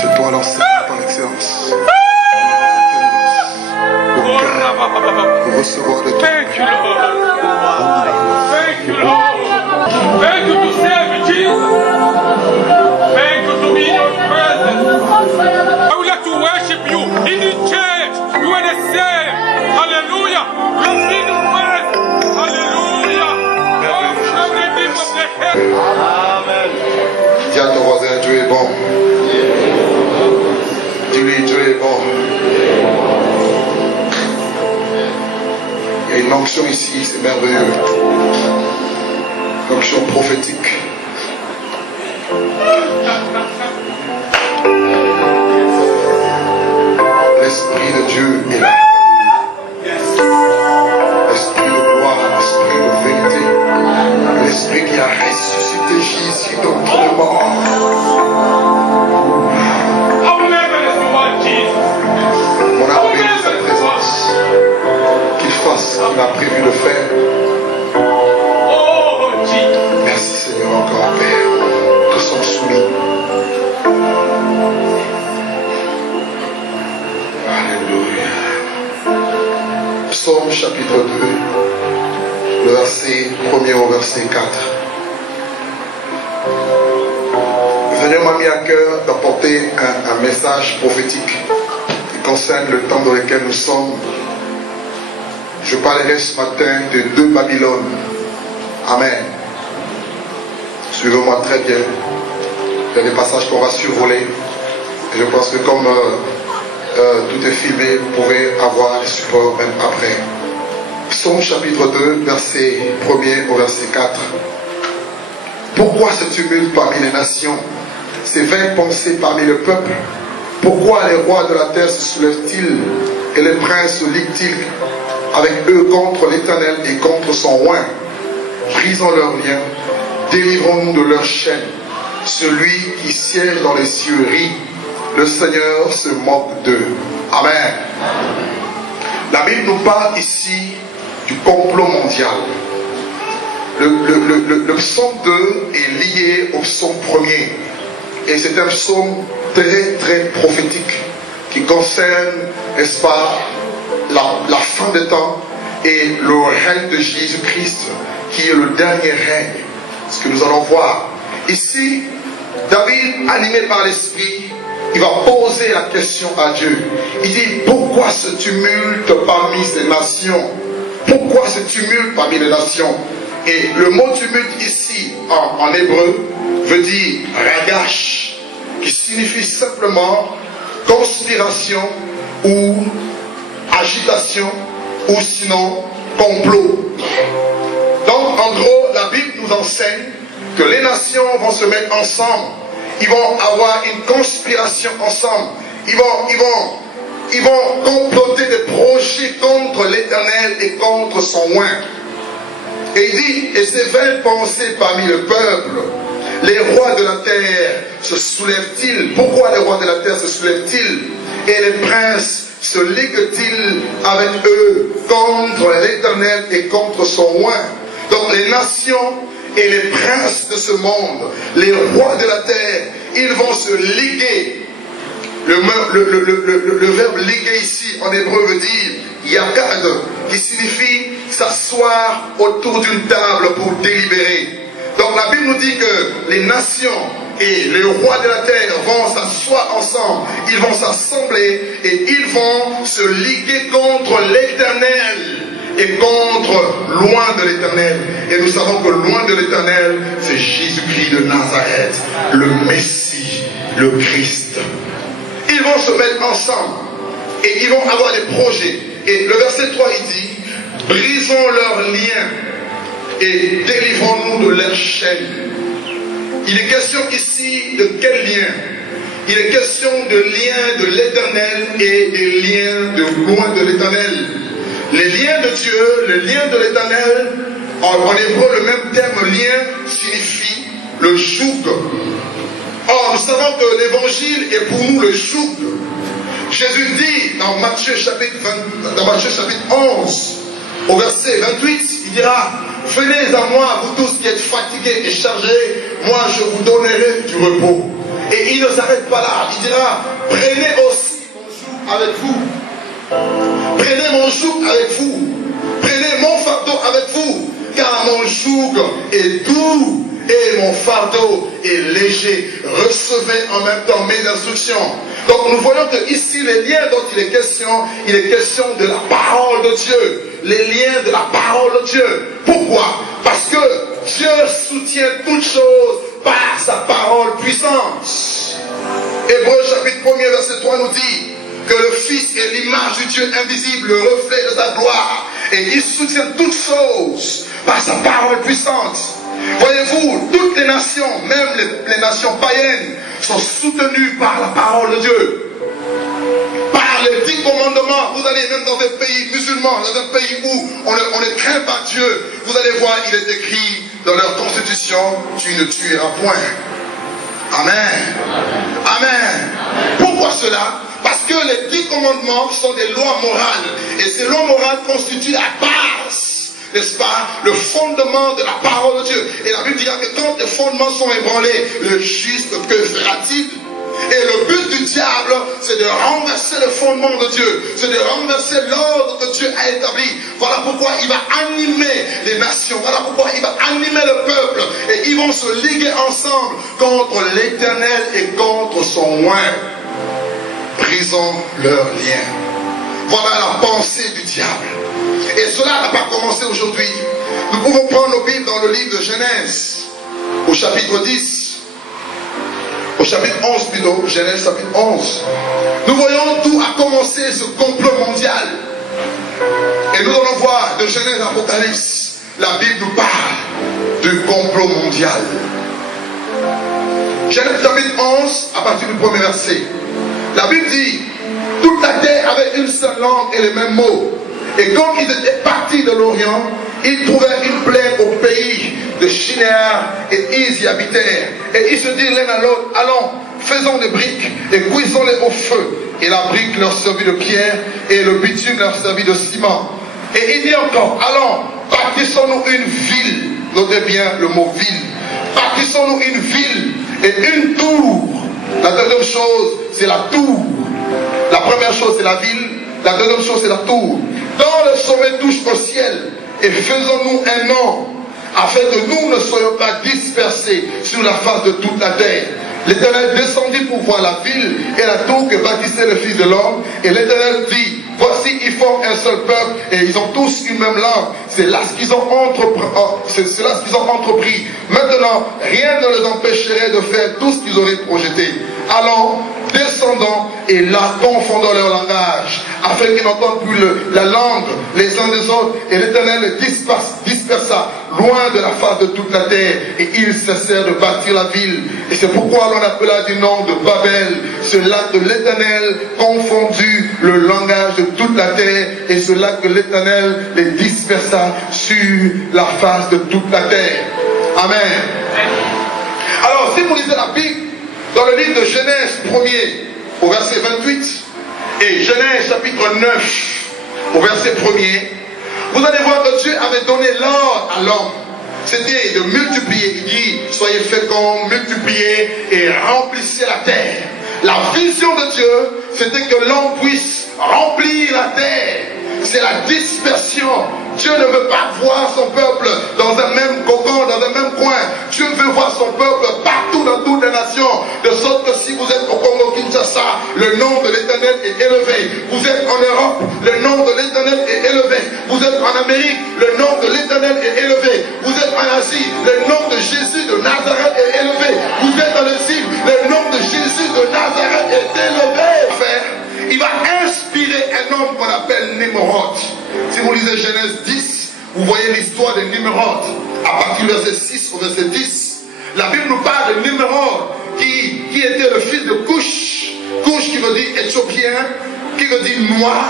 C'est toi l'enseignant par excellence. Pour recevoir de toi. Thank you, Lord. Thank you, Lord. Thank you to serve Jesus. Thank you to be in your presence. I would like to worship you in the church. You are the same. Hallelujah. You have been the first. Hallelujah. Oh, from the deep of the head. Amen. Dis à ton voisin, Dieu est bon. Dis-lui, Dieu est bon. Il y a une onction ici, c'est merveilleux. Une onction prophétique. L'Esprit de Dieu est là. L'Esprit de gloire, l'Esprit de vérité. L'Esprit qui a ressuscité Jésus d'entre les morts. On a béni sa présence. Qu'il fasse ce qu'il a prévu de faire. Merci Seigneur encore, Père. Nous sommes soumis. Alléluia. Psaume chapitre 2, le verset 1er au verset 4. Le Seigneur m'a mis à cœur d'apporter un message prophétique qui concerne le temps dans lequel nous sommes. Je parlerai ce matin de deux Babylones. Amen. Suivez-moi très bien. Il y a des passages qu'on va survoler. Et je pense que comme tout est filmé, vous pouvez avoir les supports même après. Psaume chapitre 2, verset 1er au verset 4. Pourquoi ce tumulte parmi les nations, ces vaines pensées parmi le peuple? Pourquoi les rois de la terre se soulèvent-ils et les princes se liguent-ils avec eux contre l'Éternel et contre son roi? Brisons leurs liens, délivrons-nous de leurs chaînes. Celui qui siège dans les cieux rit, le Seigneur se moque d'eux. Amen. La Bible nous parle ici du complot mondial. Le psaume 2 est lié au psaume 1er. Et c'est un psaume très très prophétique qui concerne, n'est-ce pas, la fin des temps et le règne de Jésus-Christ qui est le dernier règne. Ce que nous allons voir. Ici, David, animé par l'Esprit, il va poser la question à Dieu. Il dit, pourquoi ce tumulte parmi ces nations? Pourquoi ce tumulte parmi les nations? Et le mot tumulte ici, en hébreu, veut dire ragash, qui signifie simplement conspiration ou agitation, ou sinon complot. Donc, en gros, la Bible nous enseigne que les nations vont se mettre ensemble Ils vont avoir une conspiration ensemble. Ils vont comploter des projets contre l'Éternel et contre son oint. Et il dit, et ces vaines pensées parmi le peuple, les rois de la terre se soulèvent-ils? Pourquoi les rois de la terre se soulèvent-ils? Et les princes se liguent-ils avec eux contre l'Éternel et contre son oint? Donc les nations et les princes de ce monde, les rois de la terre, ils vont se liguer. Le verbe liguer ici en hébreu veut dire yakad, qui signifie s'asseoir autour d'une table pour délibérer. Donc la Bible nous dit que les nations et les rois de la terre vont s'asseoir ensemble, ils vont s'assembler et ils vont se liguer contre l'Éternel et contre loin de l'Éternel. Et nous savons que loin de l'Éternel, c'est Jésus-Christ de Nazareth, le Messie, le Christ. Ils vont se mettre ensemble et ils vont avoir des projets. Et le verset 3, il dit, brisons leurs liens et délivrons-nous de leurs chaînes. Il est question ici de quel lien? Il est question de liens de l'Éternel et des liens de loin de l'Éternel. Les liens de Dieu, les liens de l'Éternel, en hébreu le même terme lien signifie le joug. Or, nous savons que l'évangile est pour nous le joug. Jésus dit dans Matthieu chapitre 11, au verset 28, il dira, venez à moi, vous tous qui êtes fatigués et chargés, moi je vous donnerai du repos. Et il ne s'arrête pas là, il dira, prenez aussi mon joug avec vous. Prenez mon joug avec vous. Prenez mon fardeau avec vous. Car mon joug est doux et mon fardeau est léger. Recevez en même temps mes instructions. Donc nous voyons que ici les liens dont il est question de la parole de Dieu. Les liens de la parole de Dieu. Pourquoi? Parce que Dieu soutient toutes choses par sa parole puissante. Hébreux chapitre 1er verset 3 nous dit que le Fils est l'image du Dieu invisible, le reflet de sa gloire. Et il soutient toutes choses par sa parole puissante. Voyez-vous, toutes les nations, même les nations païennes, sont soutenues par la parole de Dieu. Par les 10 commandements, vous allez même dans un pays musulman, dans un pays où on ne craint pas Dieu, vous allez voir, il est écrit dans leur constitution, tu ne tueras point. Amen. Amen. Pourquoi cela? Parce que les 10 commandements sont des lois morales. Et ces lois morales constituent la base, n'est-ce pas, le fondement de la parole de Dieu. Et la Bible dira que quand les fondements sont ébranlés, le juste, que fera-t-il? Et le but du diable, c'est de renverser le fondement de Dieu. C'est de renverser l'ordre que Dieu a établi. Voilà pourquoi il va animer les nations. Voilà pourquoi il va animer le peuple. Et ils vont se liguer ensemble contre l'Éternel et contre son oint. Brisons leurs liens. Voilà la pensée du diable. Et cela n'a pas commencé aujourd'hui. Nous pouvons prendre nos Bibles dans le livre de Genèse, au chapitre 10. Au chapitre 11 plutôt, Genèse chapitre 11. Nous voyons d'où a commencé ce complot mondial. Et nous allons voir de Genèse à Apocalypse, la Bible nous parle du complot mondial. Genèse chapitre 11, à partir du premier verset. La Bible dit, toute la terre avait une seule langue et les mêmes mots. Et quand ils étaient partis de l'Orient, ils trouvèrent une plaine au pays de Shinéar et ils y habitèrent. Et ils se dirent l'un à l'autre, allons, faisons des briques et cuisons-les au feu. Et la brique leur servit de pierre et le bitume leur servit de ciment. Et il dit encore, allons, bâtissons-nous une ville. Notez bien le mot ville. Bâtissons-nous une ville et une tour. La deuxième chose, c'est la tour. La première chose, c'est la ville. La deuxième chose, c'est la tour. Dans le sommet touche au ciel. Et faisons-nous un nom, afin que nous ne soyons pas dispersés sur la face de toute la terre. L'Éternel descendit pour voir la ville et la tour que bâtissait le Fils de l'homme. Et l'Éternel dit, voici, ils forment un seul peuple et ils ont tous une même langue. C'est là ce qu'ils ont entrepris. Maintenant, rien ne les empêcherait de faire tout ce qu'ils auraient projeté. Allons, descendons et là confondons leur langage, afin afin qu'ils n'entendent plus la langue les uns des autres. Et l'Éternel les dispersa loin de la face de toute la terre, et ils cessèrent de bâtir la ville. Et c'est pourquoi l'on appela du nom de Babel ce lac de l'Éternel, confondu le langage de toute la terre, et ce lac de l'Éternel les dispersa sur la face de toute la terre. Amen. Alors, si vous lisez la Bible, dans le livre de Genèse 1er, au verset 28, et Genèse chapitre 9, au verset 1er, vous allez voir que Dieu avait donné l'ordre à l'homme. C'était de multiplier. Il dit, soyez féconds, multipliez et remplissez la terre. La vision de Dieu, c'était que l'homme puisse remplir la terre. C'est la dispersion. Dieu ne veut pas voir son peuple dans un même cocon, dans un même coin. Dieu veut voir son peuple partout dans toutes les nations. De sorte que si vous êtes au Congo Kinshasa, le nom de l'Éternel est élevé. Vous êtes en Europe, le nom de l'Éternel est élevé. Vous êtes en Amérique, le nom de l'Éternel est élevé. Vous êtes en Asie, le nom de Jésus de Nazareth est élevé. Vous êtes dans le ciel, le nom de Jésus de Nazareth est élevé. Il va inspirer un homme qu'on appelle Nimrod. Si vous lisez Genèse 10, vous voyez l'histoire de Nimrod. À partir du verset 6 au verset 10, la Bible nous parle de Nimrod qui était le fils de Cush. Cush qui veut dire éthiopien, qui veut dire noir.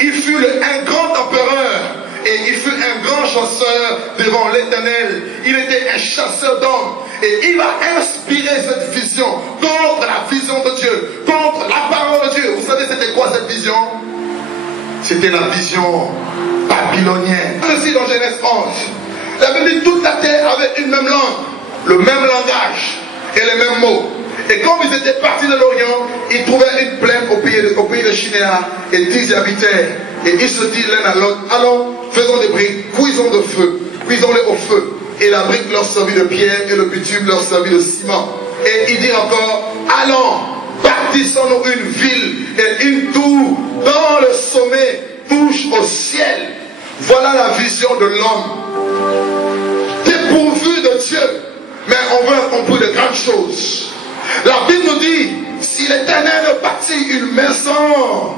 Il fut un grand empereur et il fut un grand chasseur devant l'Éternel. Il était un chasseur d'hommes. Et il va inspirer cette vision contre la vision de Dieu, contre la parole de Dieu. Vous savez c'était quoi cette vision? C'était la vision babylonienne. Ainsi dans Genèse 11, la Bible dit toute la terre avait une même langue, le même langage et les mêmes mots. Et quand ils étaient partis de l'Orient, ils trouvaient une plaine au pays de Shinéa, et 10 y habitaient. Et ils se disent l'un à l'autre, allons, faisons des briques, cuisons cuisons-les au feu. Et la brique leur servit de pierre et le bitume leur servit de ciment. Et il dit encore, allons, bâtissons-nous une ville et une tour dont le sommet touche au ciel. Voilà la vision de l'homme. Dépourvu de Dieu, mais on veut accomplir de grandes choses. La Bible nous dit, si l'Éternel bâtit une maison,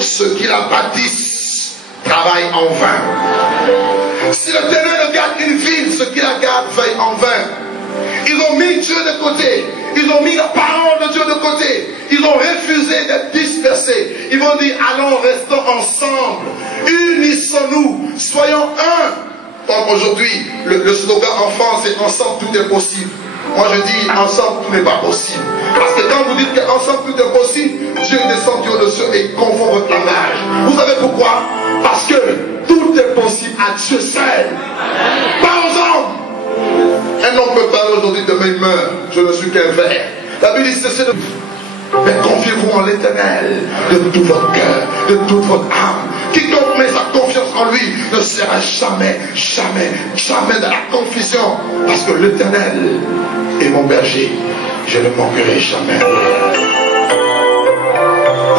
ceux qui la bâtissent travaillent en vain. Si l'Éternel garde une ville, ceux qui la gardent veillent en vain. Ils ont mis Dieu de côté. Ils ont mis la parole de Dieu de côté. Ils ont refusé d'être dispersés. Ils vont dire, allons, restons ensemble. Unissons-nous. Soyons un. Comme aujourd'hui, le slogan en France, c'est ensemble tout est possible. Moi je dis, ensemble tout n'est pas possible. Parce que quand vous dites qu'ensemble tout est possible, Dieu est descendu au-dessus et il confond votre langage. Vous savez pourquoi? Parce que tout est possible à Dieu seul. Pas aux hommes. Un homme peut parler aujourd'hui, demain il meurt. Je ne suis qu'un ver. La Bible dit, cessez de... Mais confiez-vous en l'Éternel de tout votre cœur, de toute votre âme. Quiconque met sa confiance en lui ne sera jamais dans la confusion. Parce que l'Éternel est mon berger. Je ne manquerai jamais.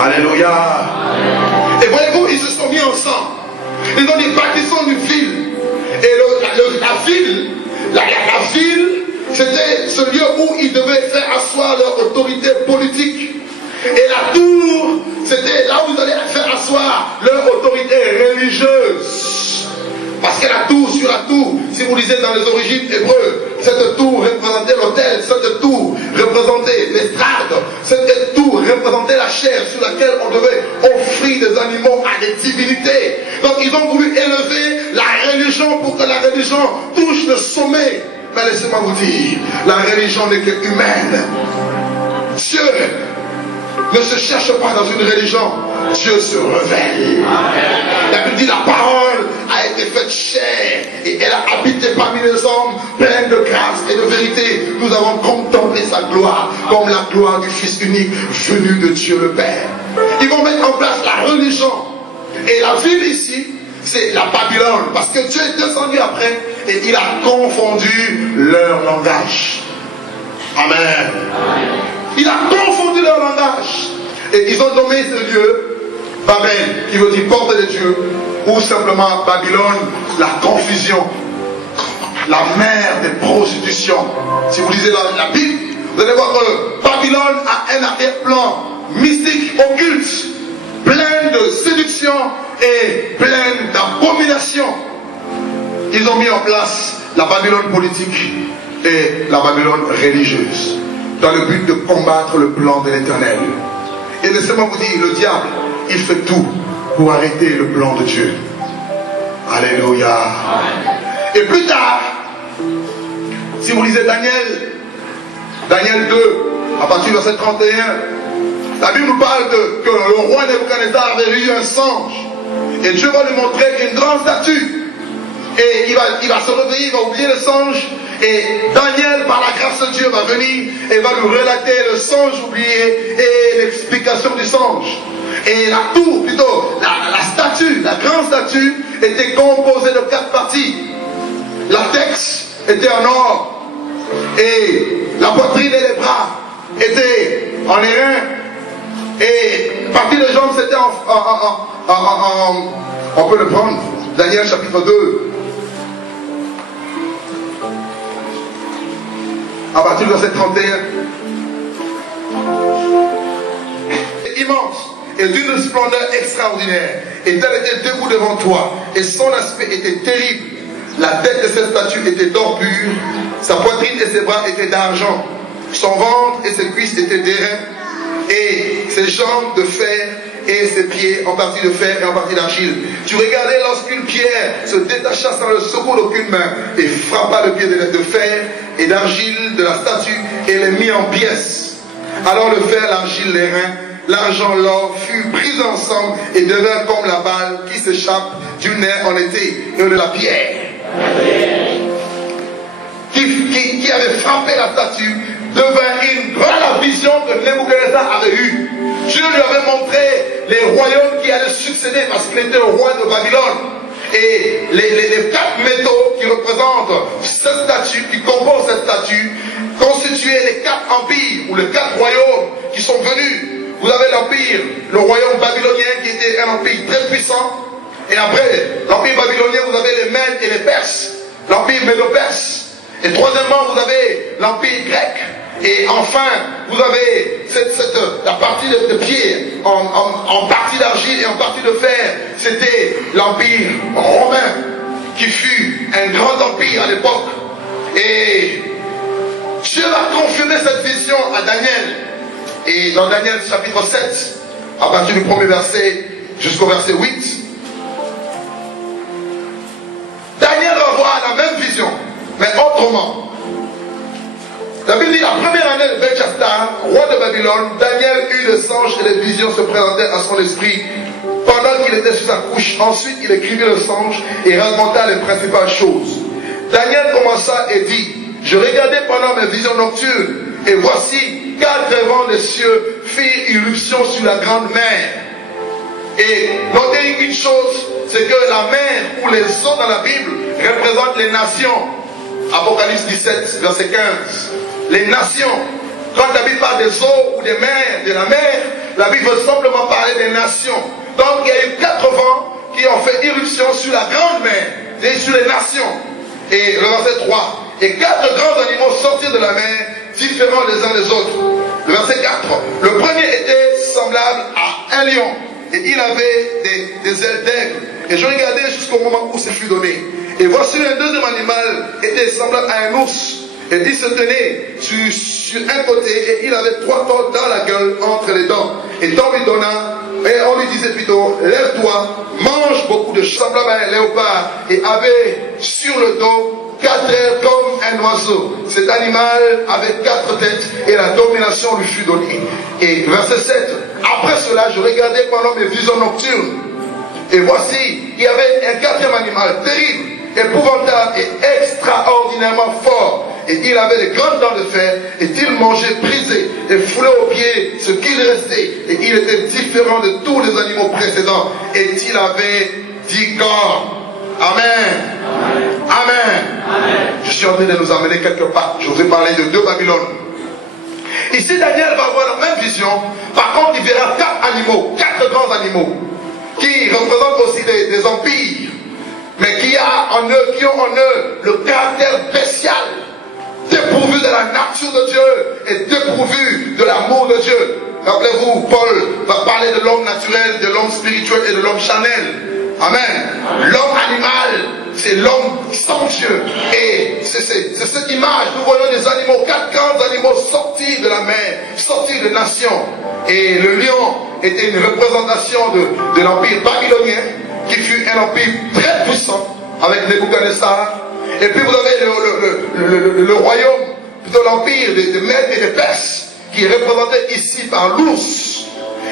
Alléluia. Et voyez-vous, ils se sont mis ensemble. Ils ont dit, bâtissons une ville. Et la ville, c'était ce lieu où ils devaient faire asseoir leur autorité politique. Et la tour, c'était là où ils allaient faire asseoir leur autorité religieuse. Parce que la tour, sur la tour, si vous lisez dans les origines hébreues, cette tour représentait l'autel, cette tour représentait l'estrade, cette tour représentait la chair sur laquelle on devait offrir des animaux à des divinités. Donc ils ont voulu élever la religion pour que la religion touche le sommet. Mais laissez-moi vous dire, la religion n'est que humaine. Dieu ne se cherche pas dans une religion. Dieu se révèle. La Bible dit, la parole a été faite chair et elle a habité parmi les hommes, pleine de grâce et de vérité. Nous avons contemplé sa gloire comme la gloire du Fils unique venu de Dieu le Père. Ils vont mettre en place la religion. Et la ville ici, c'est la Babylone. Parce que Dieu est descendu après et il a confondu leur langage. Amen. Il a confondu leur langage. Et ils ont nommé ce lieu Babel, qui veut dire porte de Dieu, ou simplement Babylone, la confusion, la mère des prostitutions. Si vous lisez la Bible, vous allez voir que Babylone a un arrière-plan mystique, occulte. pleine de séduction et pleine d'abomination. Ils ont mis en place la Babylone politique et la Babylone religieuse dans le but de combattre le plan de l'Éternel. Et laissez-moi vous dire, le diable, il fait tout pour arrêter le plan de Dieu. Alléluia. Et plus tard, si vous lisez Daniel 2, à partir du verset 31, la Bible nous parle que le roi Nebuchadnezzar avait vu un songe. Et Dieu va lui montrer qu'une grande statue. Et il va se réveiller, il va oublier le songe. Et Daniel, par la grâce de Dieu, va venir et va lui relater le songe oublié et l'explication du songe. Et la tour, plutôt, la statue, la grande statue, était composée de 4 parties. La tête était en or. Et la poitrine et les bras étaient en airain. Et partie des jambes, c'était on peut le prendre. Daniel chapitre 2. À partir du verset 31. Immense et d'une splendeur extraordinaire. Et tel était debout devant toi. Et son aspect était terrible. La tête de cette statue était d'or pur. Sa poitrine et ses bras étaient d'argent. Son ventre et ses cuisses étaient d'airain. Et ses jambes de fer et ses pieds en partie de fer et en partie d'argile. Tu regardais lorsqu'une pierre se détacha sans le secours d'aucune main et frappa le pied de fer et d'argile de la statue et les mit en pièces. Alors le fer, l'argile, les reins, l'argent, l'or furent brisés ensemble et devinrent comme la balle qui s'échappe du nerf en été et de la pierre. Qui avait frappé la statue devint une grande vision que Nebuchadnezzar avait eue. Dieu lui avait montré les royaumes qui allaient succéder parce qu'il était le roi de Babylone. Et les 4 métaux qui représentent cette statue, qui composent cette statue, constituaient les 4 empires ou les 4 royaumes qui sont venus. Vous avez l'empire, le royaume babylonien qui était un empire très puissant. Et après l'empire babylonien, vous avez les Mèdes et les Perses, l'empire médo-perse. Et troisièmement, vous avez l'empire grec. Et enfin, vous avez la partie de pierre en partie d'argile et en partie de fer. C'était l'empire romain qui fut un grand empire à l'époque. Et Dieu va confirmer cette vision à Daniel. Et dans Daniel chapitre 7, à partir du premier verset jusqu'au verset 8, Daniel va voir la même vision, mais autrement. La Bible dit la première année de Belchassar, roi de Babylone, Daniel eut le songe et les visions se présentaient à son esprit pendant qu'il était sur sa couche. Ensuite, il écrivit le songe et raconta les principales choses. Daniel commença et dit, je regardais pendant mes visions nocturnes et voici 4 vents des cieux firent irruption sur la grande mer. Et notez une chose, c'est que la mer ou les eaux dans la Bible représentent les nations. Apocalypse 17, verset 15. Les nations. Quand la Bible parle des eaux ou des mers, de la mer, la Bible veut simplement parler des nations. Donc il y a eu 4 vents qui ont fait irruption sur la grande mer, et sur les nations. Et le verset 3. Et 4 grands animaux sortirent de la mer, différents les uns des autres. Le verset 4. Le premier était semblable à un lion. Et il avait des ailes d'aigle. Et je regardais jusqu'au moment où ce fut donné. Et voici un deuxième animal était semblable à un ours. Et il se tenait sur un côté et il avait 3 cordes dans la gueule entre les dents. Et donc il donna, et on lui disait plutôt, lève-toi, mange beaucoup de semblable à un léopard. Et avait sur le dos 4 ailes comme un oiseau. Cet animal avait 4 têtes et la domination lui fut donnée. Et verset 7, après cela je regardais pendant mes visions nocturnes. Et voici, il y avait un 4e animal terrible, épouvantable et extraordinairement fort. Et il avait des grandes dents de fer, et il mangeait brisé et foulait aux pieds ce qu'il restait. Et il était différent de tous les animaux précédents. Et il avait 10 cornes. Amen. Amen. Amen. Je suis en train de nous amener quelque part. Je vous ai parlé de 2 Babylones. Ici, Daniel va avoir la même vision. Par contre, il verra 4 animaux, 4 grands animaux, qui représentent aussi des empires, mais qui ont en eux le caractère bestial, dépourvu de la nature de Dieu et dépourvu de l'amour de Dieu. Rappelez-vous, Paul va parler parler de l'homme naturel, de l'homme spirituel et de l'homme charnel. Amen. L'homme animal, c'est l'homme sans Dieu. Et c'est cette image. Nous voyons des animaux, 4 grands animaux sortis de la mer, sortis de nations. Et le lion était une représentation de l'empire babylonien, qui fut un empire très puissant avec Nebuchadnezzar. Et puis vous avez le royaume, plutôt l'empire de Mèdes et de Perses, qui est représenté ici par l'ours.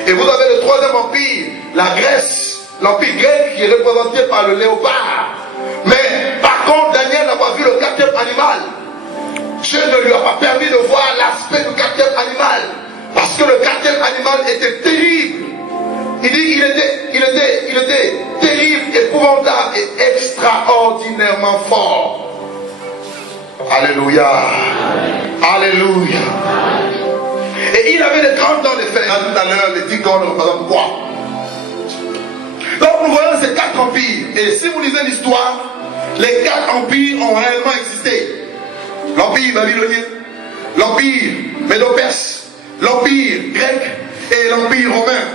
Et vous avez le troisième empire, la Grèce, l'empire grec, qui est représenté par le léopard. Mais par contre, Daniel n'a pas vu le 4e animal. Dieu ne lui a pas permis de voir l'aspect du 4e animal. Parce que le 4e animal était terrible. Il dit qu'il était terrible, épouvantable et extraordinairement fort. Alléluia. Alléluia. Et il avait des grandes dents de fer. Tout à l'heure, les 10 cornes représentent quoi? Donc nous voyons ces 4 empires. Et si vous lisez l'histoire, les 4 empires ont réellement existé. L'empire babylonien, l'empire médo-perse, l'empire grec et l'empire romain.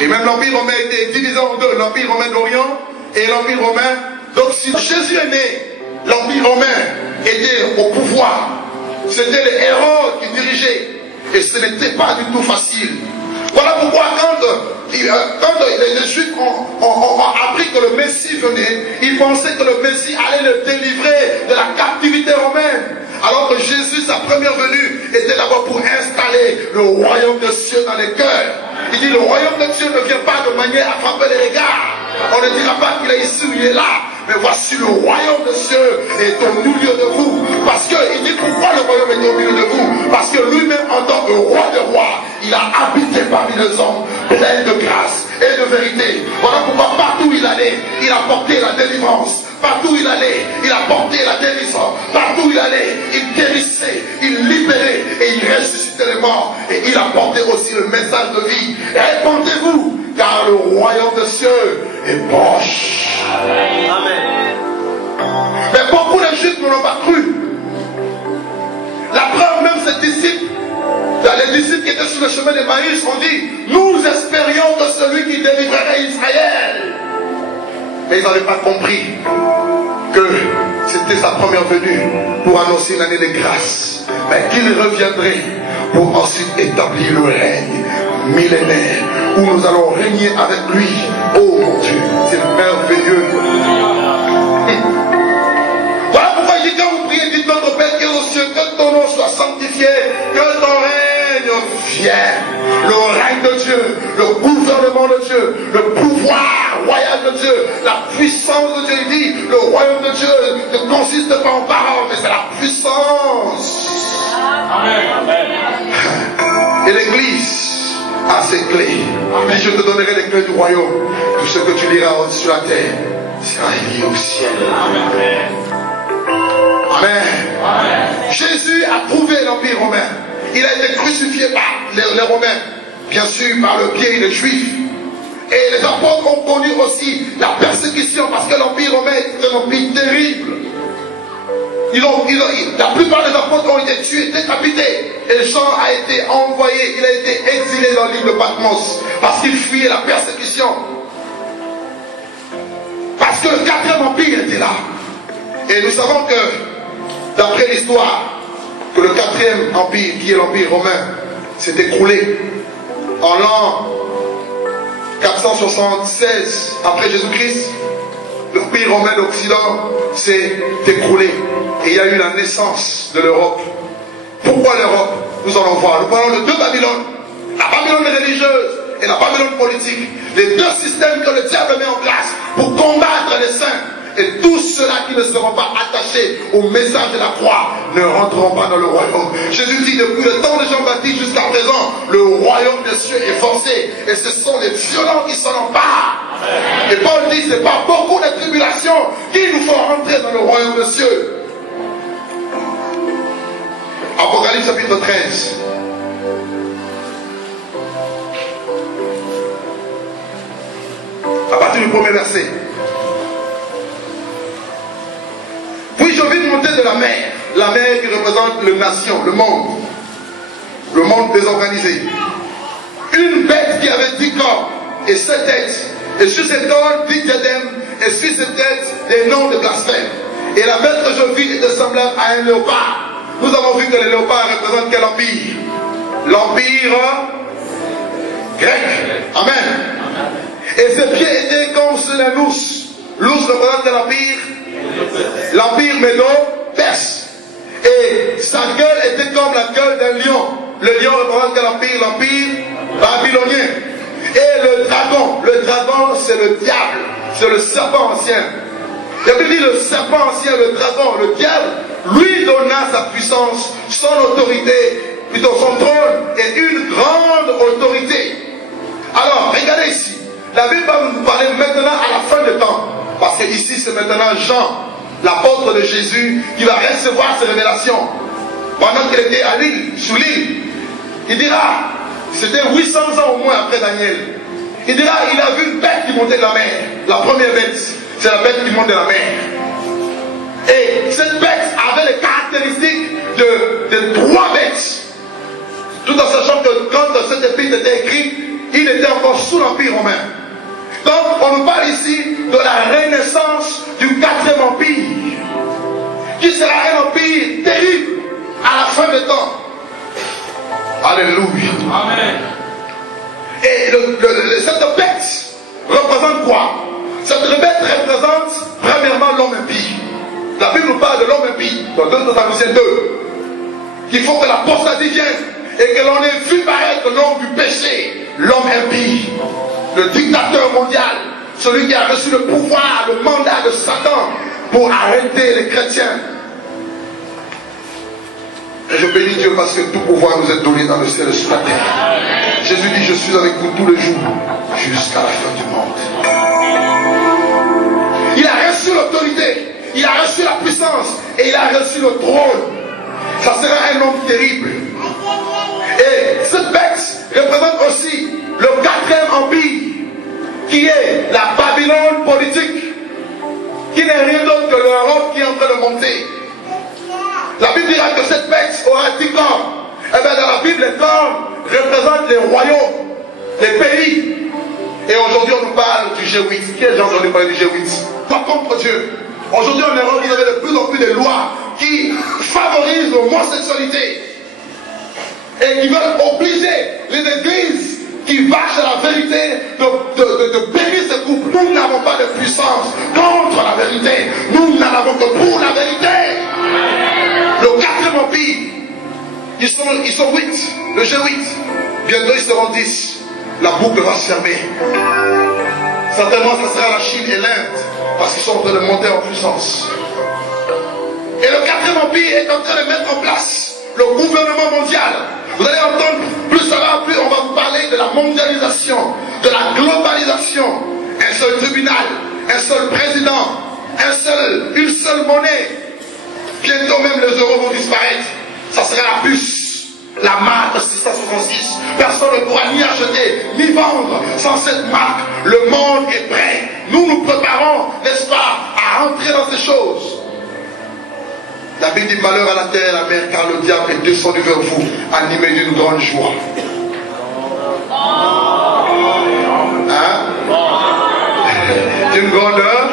Et même l'empire romain était divisé en deux. L'empire romain d'Orient et l'empire romain d'Occident. Jésus est né. L'empire romain était au pouvoir. C'était les héros qui dirigeaient. Et ce n'était pas du tout facile. Voilà pourquoi quand les Juifs ont appris que le Messie venait, ils pensaient que le Messie allait le délivrer de la captivité romaine. Alors que Jésus, sa première venue, était d'abord pour installer le royaume de Dieu dans les cœurs. Il dit, le royaume de Dieu ne vient pas de manière à frapper les regards. On ne dira pas qu'il est ici ou il est là. Mais voici le royaume de Dieu est au milieu de vous. Parce qu'il dit, pourquoi le royaume est au milieu de vous? Parce que lui-même, en tant que roi de rois, il a habité parmi les hommes, plein de grâce et de vérité. Voilà pourquoi partout où il allait, il apportait la délivrance. Partout où il allait, il apportait la délivrance. Partout où il allait, il guérissait, il libérait et il ressuscitait les morts. Et il apportait aussi le message de vie. Répandez-vous, car le royaume de Dieu est proche. Amen. Mais beaucoup de Juifs ne l'ont pas cru. La preuve, même ses disciples, les disciples qui étaient sur le chemin de Maïs ont dit, nous espérions que celui qui délivrerait Israël. Mais ils n'avaient pas compris que c'était sa première venue pour annoncer une année de grâce. Mais qu'il reviendrait pour ensuite établir le règne millénaire où nous allons régner avec lui. Oh mon Dieu, c'est merveilleux. Voilà pourquoi il dit, quand vous priez, dites notre Père qui est aux cieux, que ton nom soit sanctifié, que ton règne vienne. Le règne de Dieu, le gouvernement de Dieu, le pouvoir royal de Dieu, la puissance de Dieu. Il dit, le royaume de Dieu ne consiste pas en paroles, mais c'est la puissance. Amen. Et l'Église a ses clés. Et je te donnerai les clés du royaume. Tout ce que tu liras sur la terre sera lié au ciel. Amen. Amen. Jésus a trouvé l'Empire romain. Il a été crucifié par les Romains, bien sûr par le biais des Juifs. Et les apôtres ont connu aussi la persécution parce que l'Empire romain est un empire terrible. La plupart des apôtres ont été tués, décapités. Et Jean a été envoyé, il a été exilé dans l'île de Patmos parce qu'il fuyait la persécution. Parce que le 4e empire était là. Et nous savons que, d'après l'histoire, que le 4e empire, qui est l'empire romain, s'est écroulé en l'an 476 après Jésus-Christ. L'empire romain d'Occident s'est écroulé et il y a eu la naissance de l'Europe. Pourquoi l'Europe? Nous allons voir. Nous parlons de deux Babylones, la Babylone religieuse et la Babylone politique. Les deux systèmes que le diable met en place pour combattre les saints. Et tous ceux-là qui ne seront pas attachés au message de la croix ne rentreront pas dans le royaume. Jésus dit, depuis le temps de Jean-Baptiste jusqu'à présent, le royaume des cieux est forcé. Et ce sont les violents qui s'en emparent. Et Paul dit, ce n'est pas beaucoup de tribulations qui nous font rentrer dans le royaume des cieux. Apocalypse chapitre 13. À partir du premier verset. Puis je vis monter de la mer qui représente les nations, le monde désorganisé. Une bête qui avait 10 cornes et 7 têtes. Et sur ces cornes, 10 diadèmes, et sur ces têtes, des noms de blasphème. Et la bête que je vis était semblable à un léopard. Nous avons vu que le léopard représente quel empire? L'empire grec. Amen. Et ses pieds étaient comme ceux d'un ours. L'ours représente quel empire? L'empire médo-perse. Et sa gueule était comme la gueule d'un lion. Le lion représente quel empire? L'empire babylonien. Et le dragon c'est le diable, c'est le serpent ancien. Il a dit le serpent ancien, le dragon, le diable, lui donna sa puissance, son autorité, plutôt son trône et une grande autorité. Alors, regardez ici, la Bible va nous parler maintenant à la fin du temps, parce que ici c'est maintenant Jean, l'apôtre de Jésus, qui va recevoir ces révélations. Pendant qu'il était à l'île, sous l'île, il dira, c'était 800 ans au moins après Daniel. Il dira, il a vu une bête qui montait de la mer. La première bête, c'est la bête qui monte de la mer. Et cette bête avait les caractéristiques de 3 bêtes. Tout en sachant que quand cette épître était écrite, il était encore sous l'Empire romain. Donc on nous parle ici de la renaissance du 4e empire, qui sera un empire terrible à la fin des temps. Alléluia. Amen. Et cette bête représente quoi? Cette bête représente premièrement l'homme impie. La Bible nous parle de l'homme impie dans 2 Thessaloniciens 2. Qu'il faut que l'apostasie vienne et que l'on ait vu paraître l'homme du péché, l'homme impie, le dictateur mondial, celui qui a reçu le pouvoir, le mandat de Satan pour arrêter les chrétiens. Et je bénis Dieu parce que tout pouvoir nous est donné dans le ciel et sur la terre. Jésus dit, je suis avec vous tous les jours jusqu'à la fin du monde. Il a reçu l'autorité, il a reçu la puissance et il a reçu le trône. Ça sera un homme terrible. Et cette bête représente aussi le 4e empire, qui est la Babylone politique, qui n'est rien d'autre que l'Europe qui est en train de monter. La Bible dira que cette bête aura 10 cornes. Eh bien, dans la Bible, les cornes représentent les royaumes, les pays. Et aujourd'hui, on nous parle du G8. Qui est déjà entendu parler du G8? Pas contre Dieu. Aujourd'hui, en Europe, vous avez de plus en plus de lois qui favorisent l'homosexualité et qui veulent obliger les églises qui vachent à la vérité de bénir ces couples. Nous n'avons pas de puissance contre la vérité. Nous n'en avons que pour la vérité. Le 4e empire, ils sont 8, le G8. Bientôt ils seront 10. La boucle va se fermer. Certainement, ce sera la Chine et l'Inde, parce qu'ils sont en train de monter en puissance. Et le 4e empire est en train de mettre en place le gouvernement mondial. Vous allez entendre, plus ça va, plus on va vous parler de la mondialisation, de la globalisation. Un seul tribunal, un seul président, une seule monnaie. Bientôt même les euros vont disparaître. Ça sera la puce, la marque 666. Personne ne pourra ni acheter, ni vendre sans cette marque. Le monde est prêt. Nous nous préparons, n'est-ce pas, à entrer dans ces choses. La Bible dit malheur à la terre et à la mer, car le diable est descendu vers vous, animé d'une grande joie. Hein? D'une grandeur,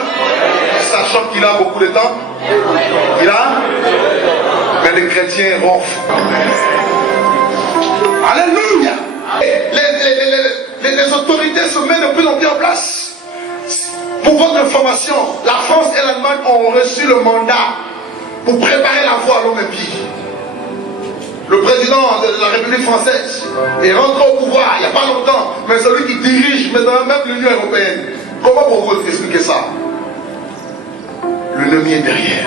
sachant qu'il a beaucoup de temps. Il a, mais les chrétiens ronflent. Alléluia. Les autorités se mettent de plus en plus en place. Pour votre information, la France et l'Allemagne ont reçu le mandat pour préparer la voie à l'homme impie. Le président de la République française est rentré au pouvoir il n'y a pas longtemps, mais celui qui dirige maintenant même l'Union européenne. Comment pour vous expliquer ça? L'ennemi est derrière.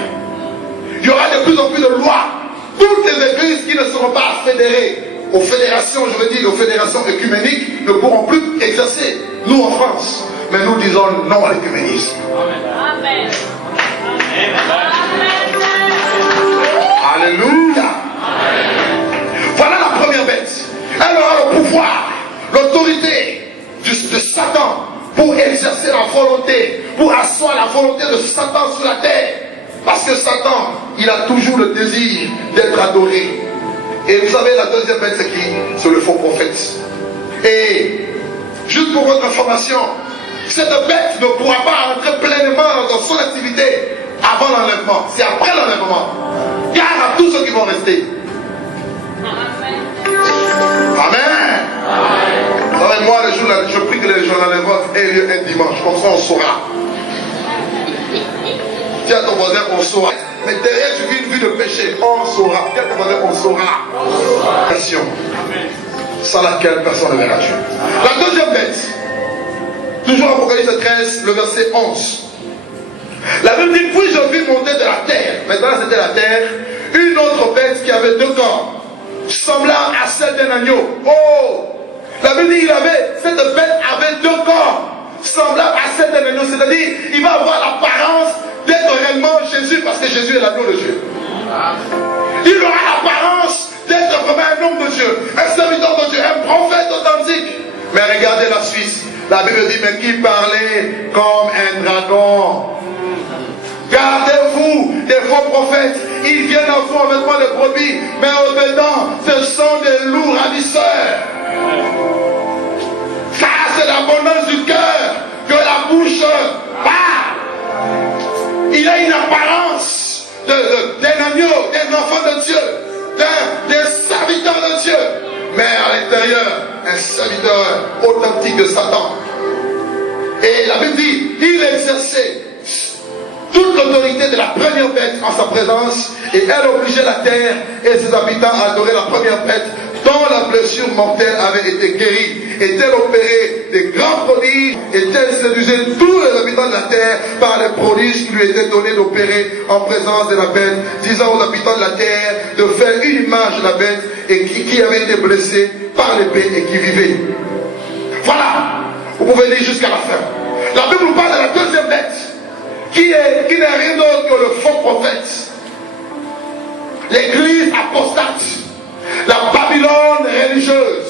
Il y aura de plus en plus de lois. Toutes les églises qui ne seront pas fédérées aux fédérations, je veux dire aux fédérations œcuméniques, ne pourront plus exercer. Nous en France. Mais nous disons non à l'écuménisme. Amen. Alléluia. Voilà la première bête. Elle aura le pouvoir, l'autorité de Satan pour exercer la volonté, pour asseoir la volonté de Satan sur la terre. Parce que Satan, il a toujours le désir d'être adoré. Et vous savez, la deuxième bête, c'est qui? C'est le faux prophète. Et juste pour votre information, cette bête ne pourra pas entrer pleinement dans son activité avant l'enlèvement. C'est après l'enlèvement. Car à tous ceux qui vont rester. Amen. Amen. Moi, je prie que les jours d'enlèvement aient lieu un dimanche. Comme ça, on saura. Dis à ton voisin, on saura. Mais derrière, tu vis une vie de péché. On saura. Dis à ton voisin, on saura. Passion. Sans laquelle personne ne verra Dieu. La deuxième bête. Toujours Apocalypse 13, le verset 11. La Bible dit, puis je vis monter de la terre. Maintenant, c'était la terre. Une autre bête qui avait deux corps, semblant à celle d'un agneau. Oh! La Bible dit, cette bête avait deux corps, semblables à celle d'un agneau. C'est-à-dire, il va avoir l'apparence d'être réellement Jésus, parce que Jésus est l'agneau de Dieu. Il aura l'apparence d'être vraiment un homme de Dieu, un serviteur de Dieu, un prophète authentique. Mais regardez la suite. La Bible dit, mais qui parlait comme un dragon. Gardez-vous des faux prophètes. Ils viennent à vous en vêtements de brebis, mais au-dedans, ce sont des loups ravisseurs. Ça, c'est l'abondance du cœur que la bouche parle. Il a une apparence d'un agneau, d'un enfant de Dieu, d'un serviteur de Dieu. Mais à l'intérieur, un serviteur authentique de Satan. Et la Bible dit, il exerçait toute l'autorité de la première bête en sa présence, et elle obligeait la terre et ses habitants à adorer la première bête dont la blessure mortelle avait été guérie. Et-elle opérait des grands prodiges, et-elle séduisait tous les habitants de la terre par les prodiges qui lui étaient donnés d'opérer en présence de la bête, disant aux habitants de la terre de faire une image de la bête et qui avait été blessée par l'épée et qui vivait. Voilà, vous pouvez lire jusqu'à la fin. La Bible nous parle de la deuxième bête, qui n'est rien d'autre que le faux prophète, l'église apostate, la Babylone religieuse,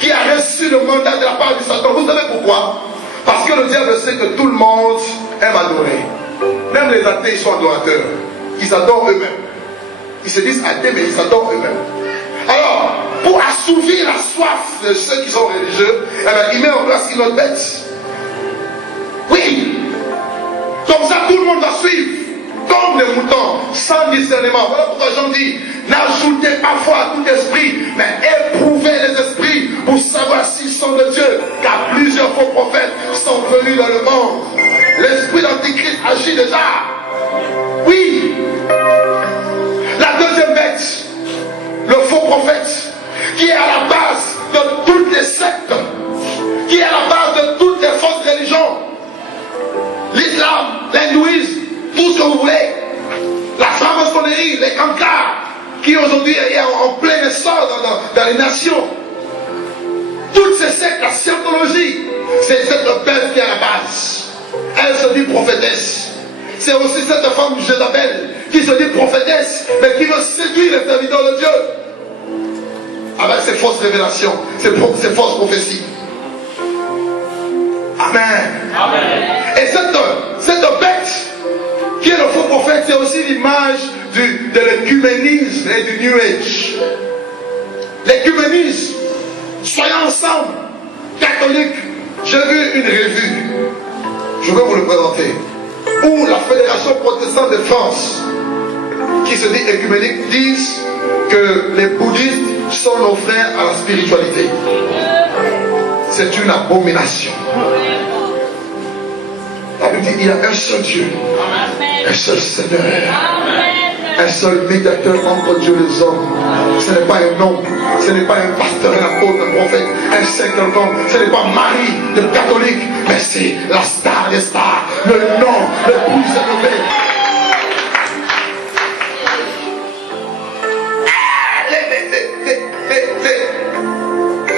qui a reçu le mandat de la part de Satan. Vous savez pourquoi? Parce que le diable sait que tout le monde aime adorer. Même les athées, ils sont adorateurs. Ils adorent eux-mêmes. Ils se disent athées, mais ils adorent eux-mêmes. Alors, pour assouvir la soif de ceux qui sont religieux, eh bien, il met en place une autre bête. Oui. Comme ça, tout le monde va suivre, comme les moutons, sans discernement. Voilà pourquoi Jean dit, n'ajoutez pas foi à tout esprit, mais éprouvez les esprits pour savoir s'ils sont de Dieu, car plusieurs faux prophètes sont venus dans le monde. L'esprit d'Antichrist agit déjà. Oui. La deuxième bête, le faux prophète, qui est à la base de toutes les sectes, qui est à la base de toutes les fausses religions. L'islam, l'hindouisme, tout ce que vous voulez, la franc-maçonnerie, les cancars, qui aujourd'hui est en plein essor dans les nations. Toutes ces sectes, la scientologie, c'est cette bête qui est à la base. Elle se dit prophétesse. C'est aussi cette femme Jézabel qui se dit prophétesse, mais qui veut séduire les serviteurs de Dieu avec ses fausses révélations, ses fausses prophéties. Amen. Amen. Et cette bête qui est le faux prophète, c'est aussi l'image de l'écuménisme et du New Age. L'écuménisme, soyons ensemble, catholiques. J'ai vu une revue, je vais vous le présenter, où la Fédération protestante de France, qui se dit écuménique, disent que les bouddhistes sont nos frères à la spiritualité. C'est une abomination. La Bible dit, il y a un seul Dieu, un seul Seigneur, un seul médiateur entre Dieu et les hommes. Ce n'est pas un homme, ce n'est pas un pasteur, un apôtre, un prophète, un saint quelconque, ce n'est pas Marie, le catholique, mais c'est la star des stars, le nom le plus élevé.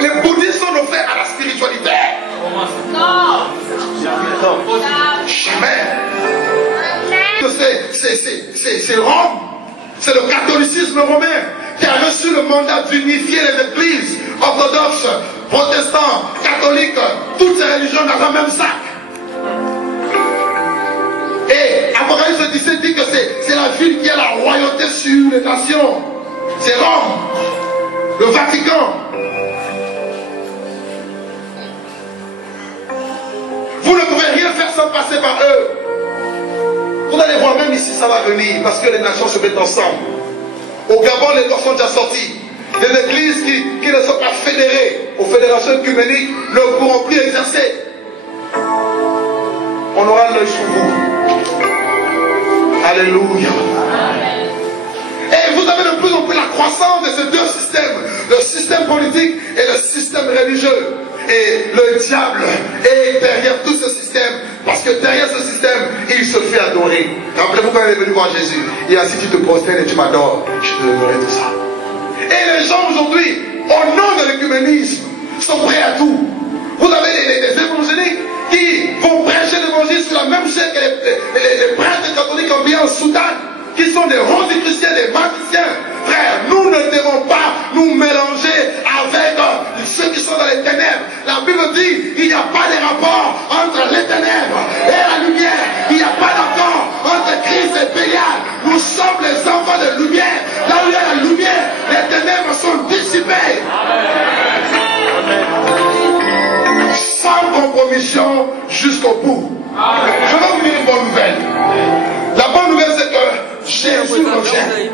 Les bouddhistes sont nos frères à la spiritualité. Non. Jamais. C'est Rome, c'est le catholicisme romain qui a reçu le mandat d'unifier les églises orthodoxes, protestants, catholiques, toutes ces religions dans un même sac. Et Apocalypse 17 dit que c'est la ville qui a la royauté sur les nations. C'est Rome, le Vatican. va passer par eux. Vous allez voir, même ici, ça va venir, parce que les nations se mettent ensemble. Au Gabon, les corps sont déjà sortis. Des églises qui ne sont pas fédérées aux fédérations œcuméniques ne pourront plus exercer. On aura l'œil sur vous. Alléluia. Et vous avez de plus en plus la croissance de ces deux systèmes, le système politique et le système religieux. Et le diable est derrière tout ce système, parce que derrière ce système, il se fait adorer. Rappelez-vous quand il est venu voir Jésus, il a dit, si tu te prosternes et tu m'adores, je te donnerai tout ça. Et les gens aujourd'hui, au nom de l'écuménisme, sont prêts à tout. Vous avez les évangéliques qui vont prêcher l'évangile sur la même chaîne que les prêtres catholiques envoyés en Soudan, qui sont des rosicruciens, des magiciens. Frères, nous ne devons pas nous mélanger avec ceux qui sont dans les ténèbres. La Bible dit, il n'y a pas de rapport entre les ténèbres et la lumière. Il n'y a pas d'accord entre Christ et Bélial. Nous sommes les enfants de lumière. Là où il y a la lumière, les ténèbres sont dissipées. Sans compromission jusqu'au bout. Je vais vous dire une bonne nouvelle. La bonne nouvelle, c'est que Jésus revient.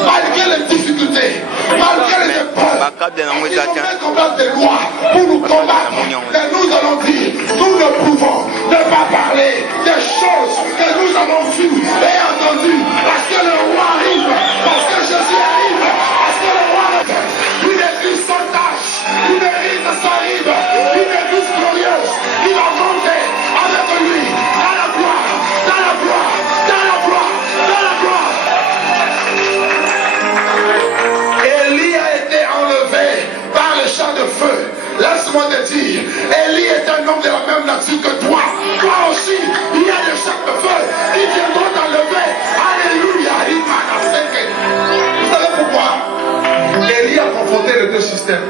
Malgré les difficultés, malgré les épreuves, ils vont mettre en place des lois pour nous combattre. Et nous allons dire, nous ne pouvons ne pas parler des choses que nous avons vues et entendues. Parce que le roi arrive, parce que Jésus arrive, parce que le roi revient. Une église sans tâche, une église sans ride, une église glorieuse qui va monter avec lui dans la gloire, dans la gloire, dans la gloire, dans la gloire. Élie a été enlevé par le champ de feu. Laisse-moi te dire, Élie est un homme de la même nature que toi. Toi aussi, il y a des champs de feu qui viendront t'enlever. Alléluia. Vous savez pourquoi? Élie a confronté les deux systèmes.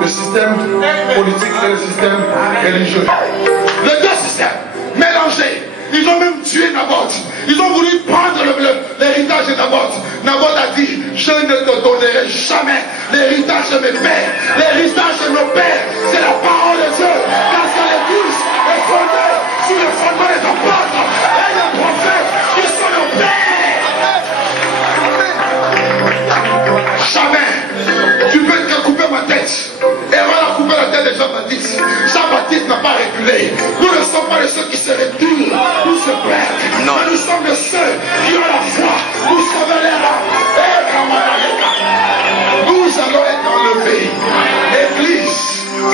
Le système politique et le système religieux. Les deux systèmes mélangés. Ils ont même tué Naboth. Ils ont voulu prendre l'héritage de Naboth. Naboth a dit, je ne te donnerai jamais l'héritage de mes pères. L'héritage de nos pères, c'est la parole de Dieu. Parce que l'église est fondée sur le fondement des apôtres et des prophètes qui sont nos pères. Jamais tu peux te couper ma tête. Et voilà couper la tête de Jean-Baptiste. Jean-Baptiste n'a pas reculé. Nous ne sommes pas de ceux qui se reculent, nous se perdent. Mais nous sommes de ceux qui ont la foi pour sauver les âmes. Nous allons être enlevés. L'église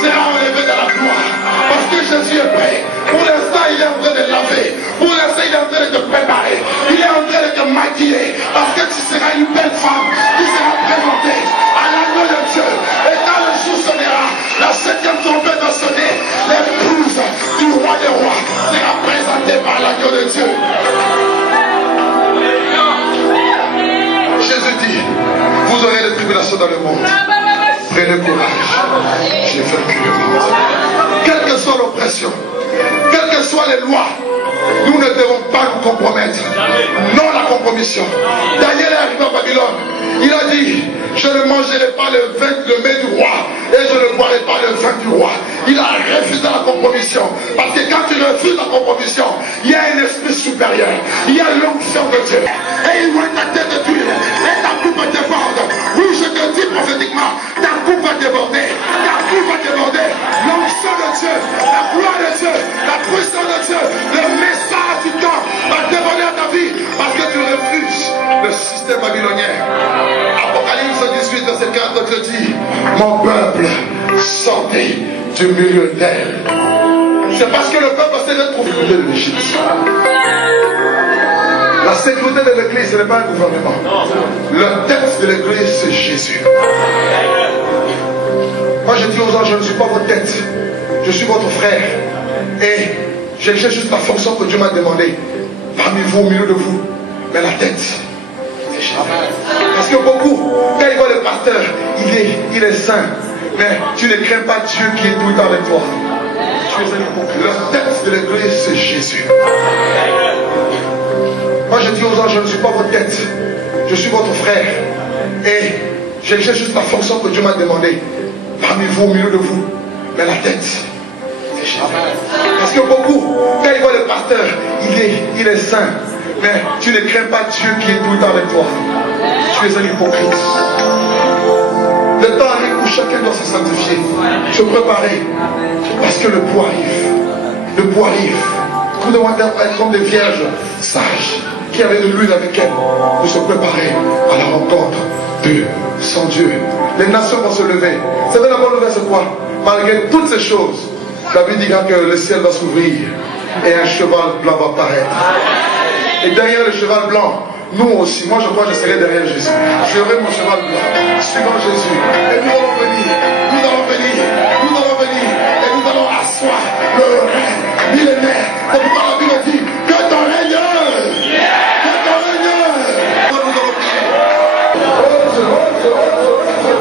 sera enlevée dans la gloire. Parce que Jésus est prêt. Pour l'instant, il est en train de laver. Pour l'instant, il est en train de te préparer. Il est en train de te maquiller. Parce que tu seras une belle femme qui sera présentée à l'agneau de Dieu. Et quand le jour sonnera, la septième trompette va sonner. L'épouse du roi des rois sera présentée par l'agneau de Dieu. Jésus dit, vous aurez des tribulations dans le monde. Prenez courage. J'ai vaincu le monde. Quelle que soit l'oppression, quelles que soient les lois, nous ne devons pas nous compromettre. Non la compromission. Daniel est arrivé à Babylone. Il a dit, je ne mangerai pas le mets du roi et je ne boirai pas le vin du roi. Il a refusé la compromission. Parce que quand tu refuses la compromission, il y a un esprit supérieur. Il y a l'onction de Dieu. Et il voit ta tête d'huile. Et ta coupe va déborder. Oui, je te dis prophétiquement, ta coupe va déborder. Ta coupe va déborder. L'onction de Dieu, la gloire de Dieu, la puissance de Dieu, le message du temps va déborder à ta vie. Parce que tu refuses le système babylonien. Apocalypse 18, verset 4, Dieu dit, mon peuple, sortez du milieu d'elle. C'est parce que le peuple s'est retrouvé de l'Égypte. La sécurité de l'église, ce n'est pas un gouvernement. Le tête de l'église, c'est Jésus. Moi, je dis aux gens, je ne suis pas votre tête. Je suis votre frère. Et j'exerce juste la fonction que Dieu m'a demandé. Parmi vous, au milieu de vous. Mais la tête, c'est Jésus. Parce que beaucoup, quand ils voient le pasteur, il est saint. Mais tu ne crains pas Dieu qui est tout le temps avec toi. Le tête de l'église, c'est Jésus. Moi, je dis aux gens, je ne suis pas votre tête. Je suis votre frère. Et j'exerce juste la fonction que Dieu m'a demandé. Parmi vous, au milieu de vous. Mais la tête, c'est Jésus. Parce que beaucoup, quand ils voient le pasteur, il est saint. Mais tu ne crains pas Dieu qui est tout le temps avec toi. Tu es un hypocrite. Le temps arrive où chacun doit se sanctifier, se préparer. Parce que le bois arrive. Le bois arrive. Nous devons être comme des vierges sages qui avaient de l'huile avec elles pour se préparer à la rencontre de son Dieu. Les nations vont se lever. Vous savez la bonne nouvelle c'est quoi? Malgré toutes ces choses, la Bible dira que le ciel va s'ouvrir et un cheval blanc va apparaître. Et derrière le cheval blanc, nous aussi, moi je crois que je serai derrière Jésus. J'aurai mon cheval blanc, suivant Jésus. Et nous allons venir, nous allons venir, nous allons venir, et nous allons asseoir le règne millénaire. C'est pourquoi la Bible dit que ton règne, que ton règne. Nous allons prier. Oh Dieu, oh Dieu, oh Dieu.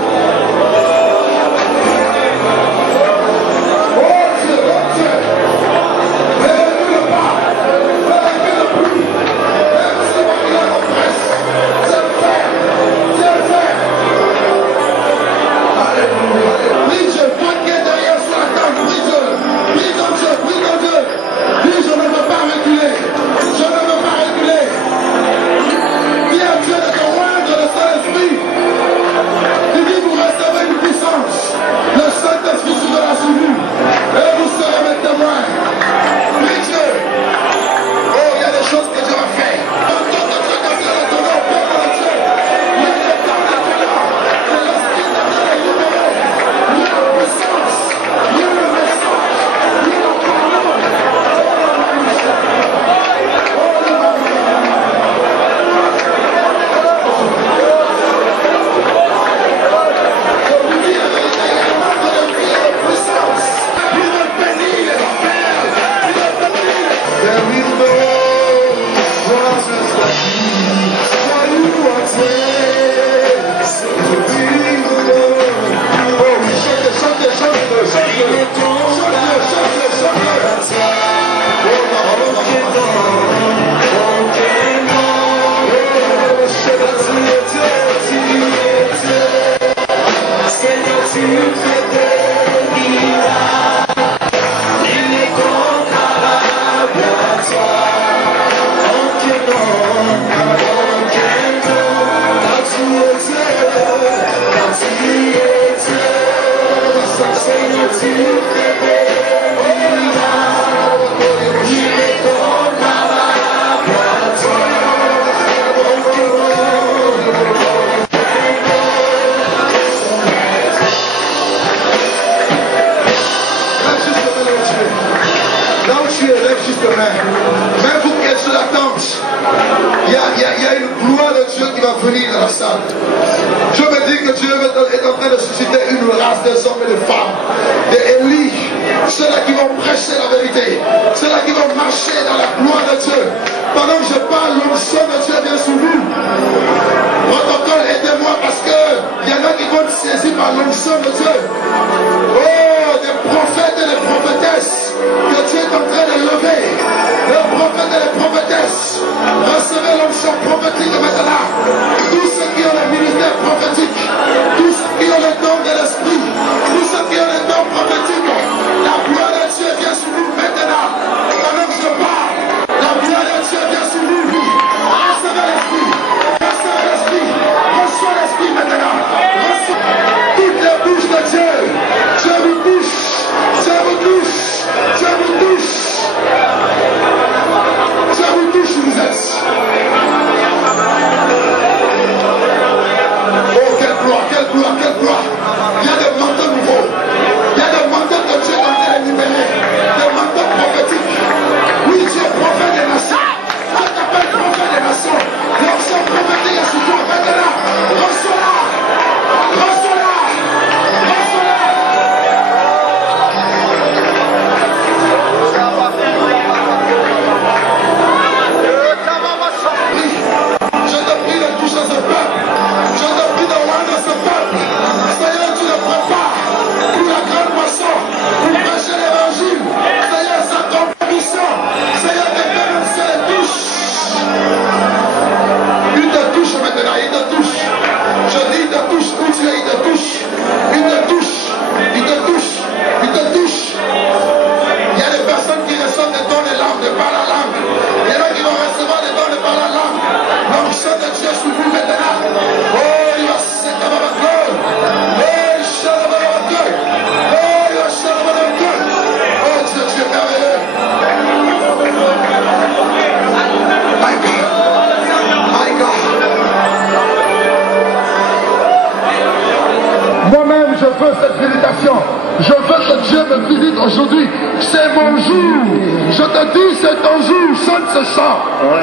je veux cette visitation. Je veux que Dieu me visite aujourd'hui. C'est mon jour. Je te dis, c'est ton jour. Sonne ce chant. Oh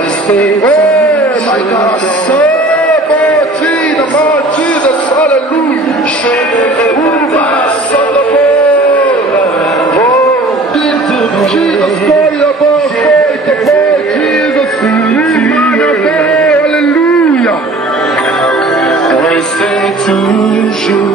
my God. Jesus, hallelujah. Jesus, glory above, glory to God, Jesus, hallelujah. I say to you.